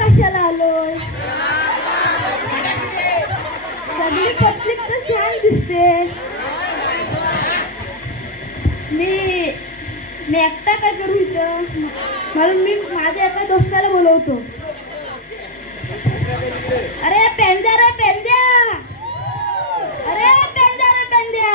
कशाला आलोय? सगळी पब्लिक तर छान दिसते. मी एकटा काय करू इथं? म्हणून मी माझ्या एका दोस्ताला बोलवतो. अरे पेंद्या रे पेंद्या, अरे पेंद्या रे पेंद्या.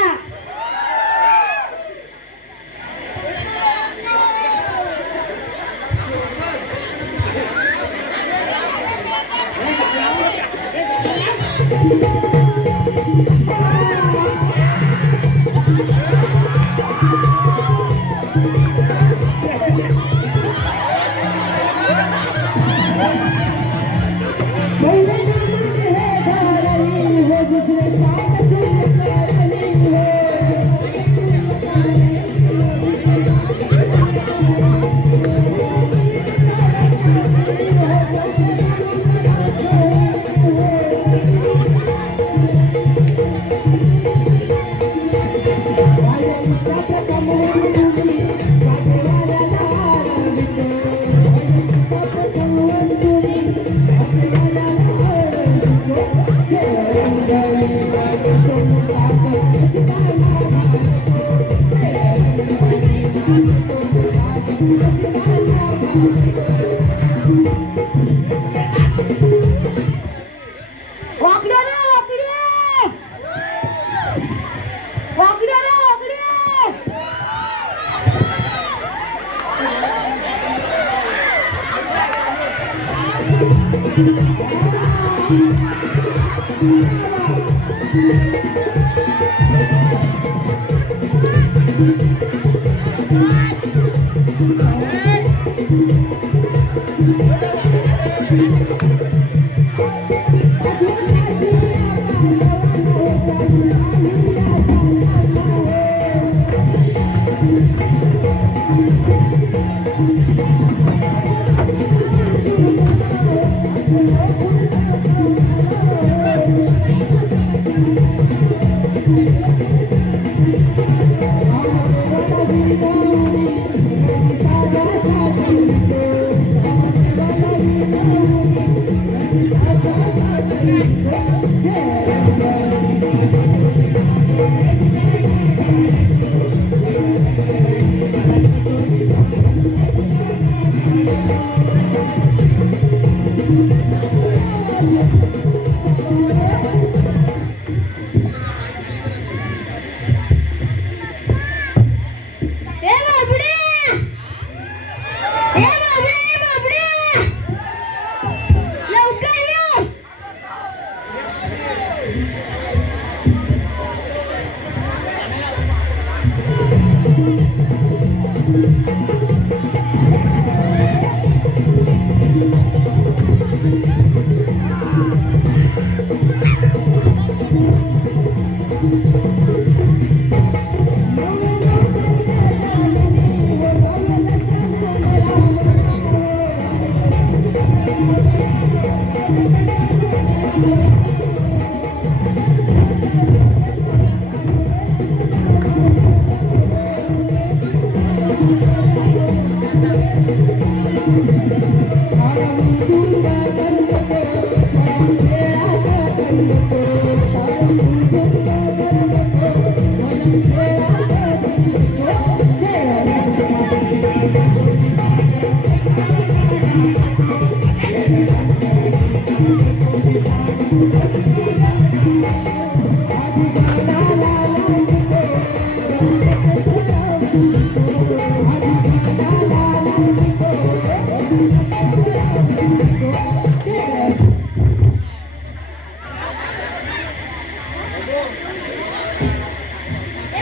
ए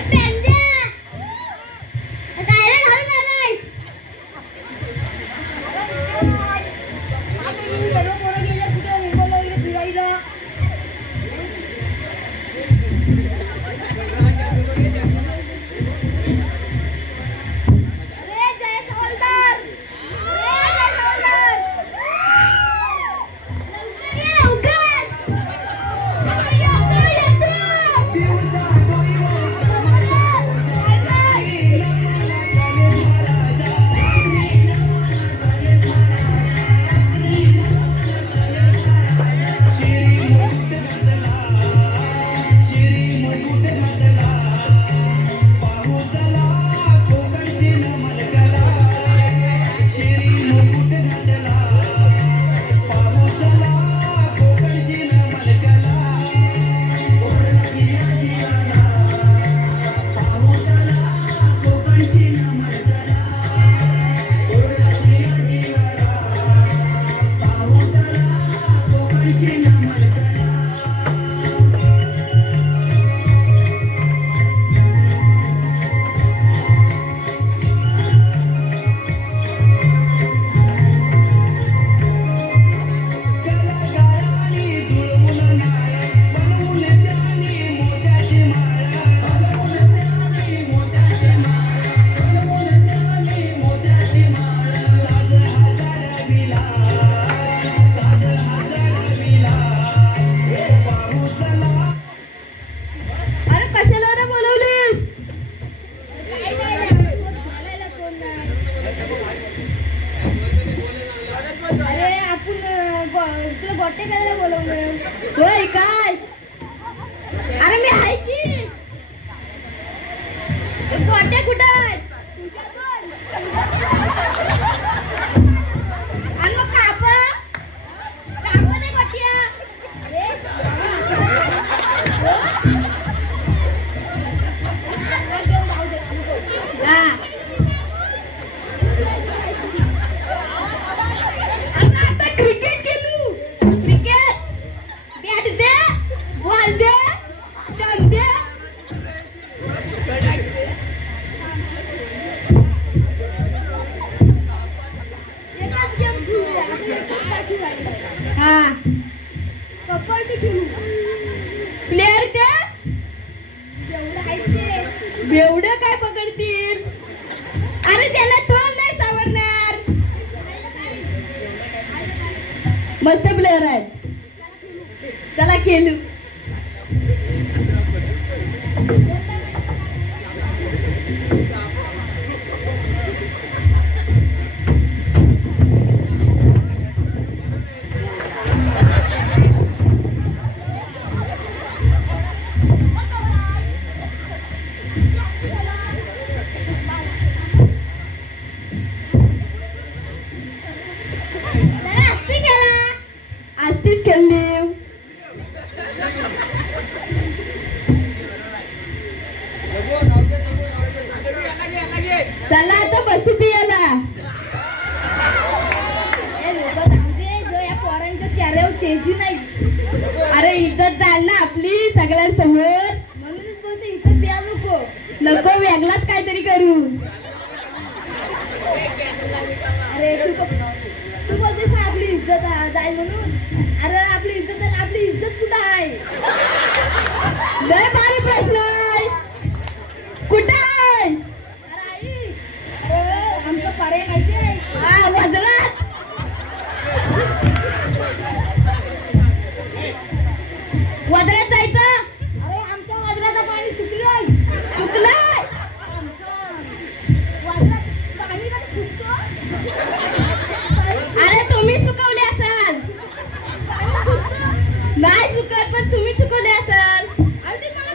पेंद्या काय रे घालून आलायस आम्ही सर्व पोरं गेले कुठे मुंबईला गेले फिरायला अरे जय हवालदार लवकर ये अरे कशाला रे बोलवलीस अरे आपण तुला गोटे करायला बोलवलं होय काय अरे मी आहे की गोटे कुठे आणि मग काप दे गोट्या क्रिकेट खेळू क्रिकेट बॅट दे बॉल दे स्टंप दे हा कबड्डी खेळू प्लेअर दे बेवडं काय पकडतील अरे त्याला तोंड नाही सावरणार मस्त प्लेअर आहेत चला खेळू आस्तीच खेळली चला आता बसू पियाला अरे इज्जत जाल ना आपली सगळ्यांसमोर म्हणूनच बोलते इज्जत द्या नको वेगळाच काहीतरी करू अरे तू बोलतेस ना आपली इज्जत जाईल म्हणून अरे आपली इज्जत आहे आपली इज्जत कुठं आहे लय भारी प्रश्न आहे कुठं आहे अरे आई अरे आमचं पर्याय माहिती आहे हा वज्रात वज्रात जायचं अरे आमच्या वज्राचं पाणी सुकलंय पाणी का सुकतो अरे तुम्ही सुकवले असाल नाही सुकत पण तुम्ही चुकवले असाल अरे मला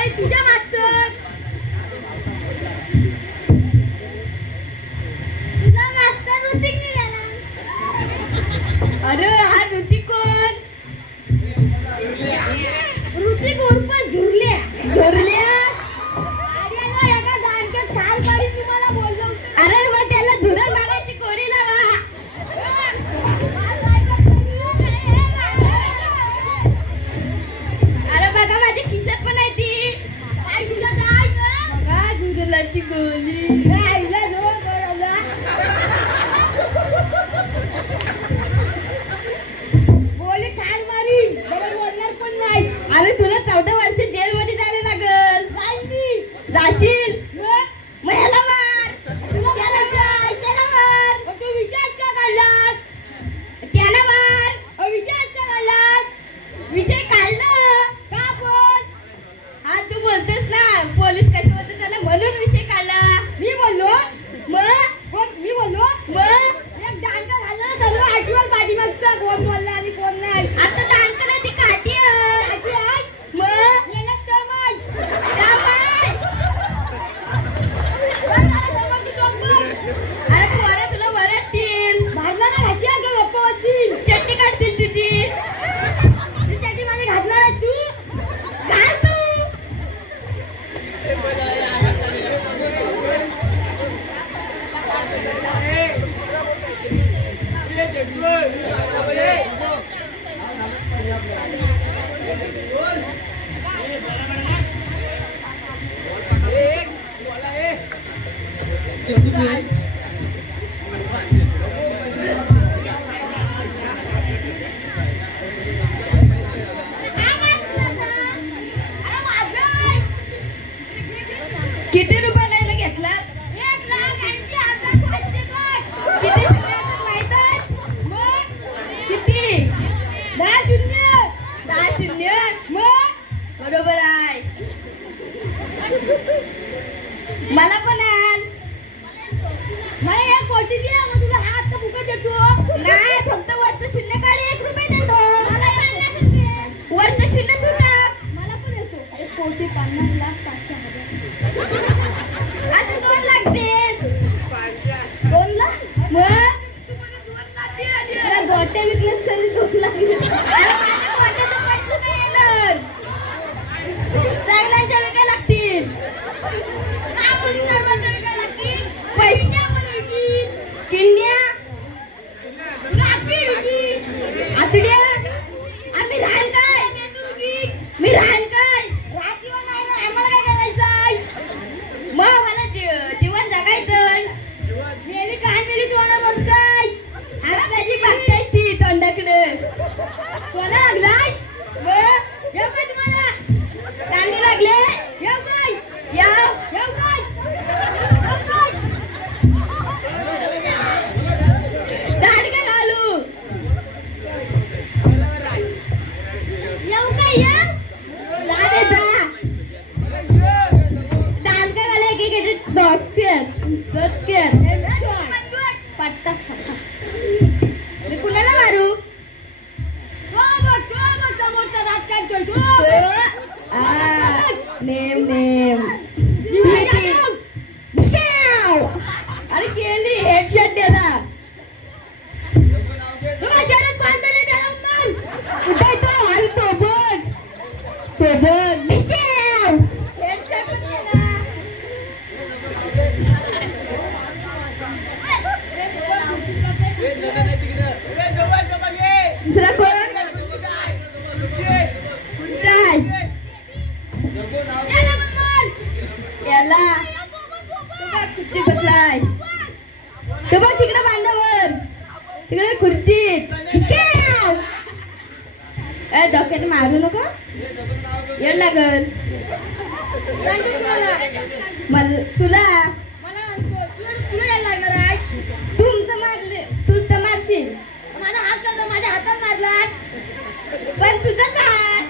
नाही तुझ्या मागचं. तुझा मास्तर ऋतिक निघाला. अरे हा ऋतिक कोण? ऋतिक उर्फ झुरल्या. झुरल्या एका गाणक्यात ठार पाडी तुम्हाला बोललो. अरे मग त्याला धुरं मारायची कोरी लावा. अरे बघा माझ्या खिशात पण आहे ती. काय तुला काय का झुरलाची गोली राहिला जो करायला. बोली ठार मारी बरोबर बोलणार पण नाही. अरे तुला 14 वर्ष जेल मध्ये जायला लागल. जाईल मी. जाशील मग ह्याला मार. तुला त्याला मार. मग तू विषयात का काढलास? त्याला मार. विषयात का काढलास? विषय काढला का पण? हा तू बोलतेस ना पोलीस कसे बोलते त्याला म्हणून विषय काढला. मी बोललो मग मी बोललो मग एक डांका घालला सर्व आठवण पाठीमागचा कोण बोलला आणि कोण नाही. आता डांकाला ती काठी आहे मग याला कमाई अरे पोरा तुला वरटतील. भाजला ना घाशी अगं गप्प होतील. चटणी काढतील तुझी. ती चटणी माझी घातणार आहे तू. घाल तू. किती रुपयाला घेतलास? 1,80,000. किती शून्य आहेत माहित आहे? मग किती? 10 शून्य. 10 शून्य मग बरोबर आहे. मला पण आण. नाही 1 कोटी दे मग तुला हात तर फुकट देतो. नाही फक्त वरचं शून्य काढ 1 रुपये देतो. वरचं शून्य तू टाक. मला पण येतो 1 कोटी 50 लाख 500,000. आता 2 लाख दे. 2 लाख मग मला गोट्या विकल्यास तरी 2 लाख. अरे माझ्या गोट्याचं पैसे नाही येणार. चांगल्यांच्या विकायला लागतील. का बोली सर्वांच्या विकायला लागतील? पैसे किंड्या आतड्या. आम्ही राहाल काय? मी राहाल काय? राहतीवर नाही ना आम्हाला काय करायचंय? मग मला जीवन जगायचंय. मेली काय मेली तुम्हाला म्हणताय? त्याची बघताय ती तोंडाकडे. कोणा लागलाय? मग येऊ काय तुम्हाला? चांगली लागले? येऊ काय? येऊ काय? दांडका घालू. येऊ काय येऊ? जा रे जा. दांडका घाला एक डॉक्टर पट्टा मी कुणाला मारू? नेम अरे केली हेडशॉट त्याला. शरद बांधले त्याला मग कुठे तो आणि तो बघ हेडशॉट पण केला. दुसरा कोण? याला खुर्ची बसलाय. तो बघ तिकडे बांधावर तिकडे खुर्चीत. डोक्यात मारू नको येड लागल. तुला यायला लागणार आहे. तुमचं मारले तूच तर मारशील. माझा हात करता माझ्या हातात मारला. पण तुझाच हात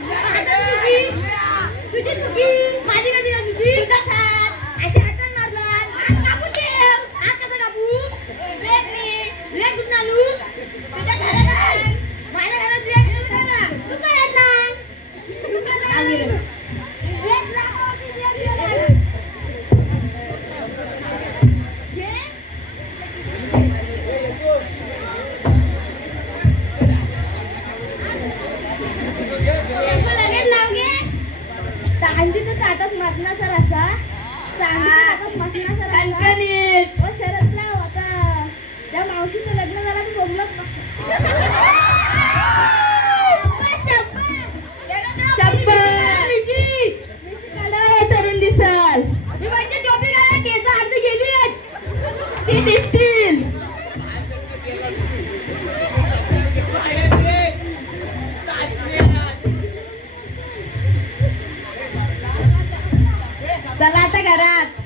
तुझी चुकी माझी कधी तुझी तुझाच हात असे हातात मारला. हात कापून ठेव. हात कसा कापू? ब्लेड कुठून आणू? तुझ्या घरात माझ्या घरात ब्लेड ना तू काय येत नाही. तू काय मसनाचा रसा मसनाचा कणकणीत. शरद लाव आता त्या मावशीचं लग्न झालं तर बोंबलत तरुण दिसाल टोपी घाला केस अर्ध गेली ते दिसतील. चला आता घरात.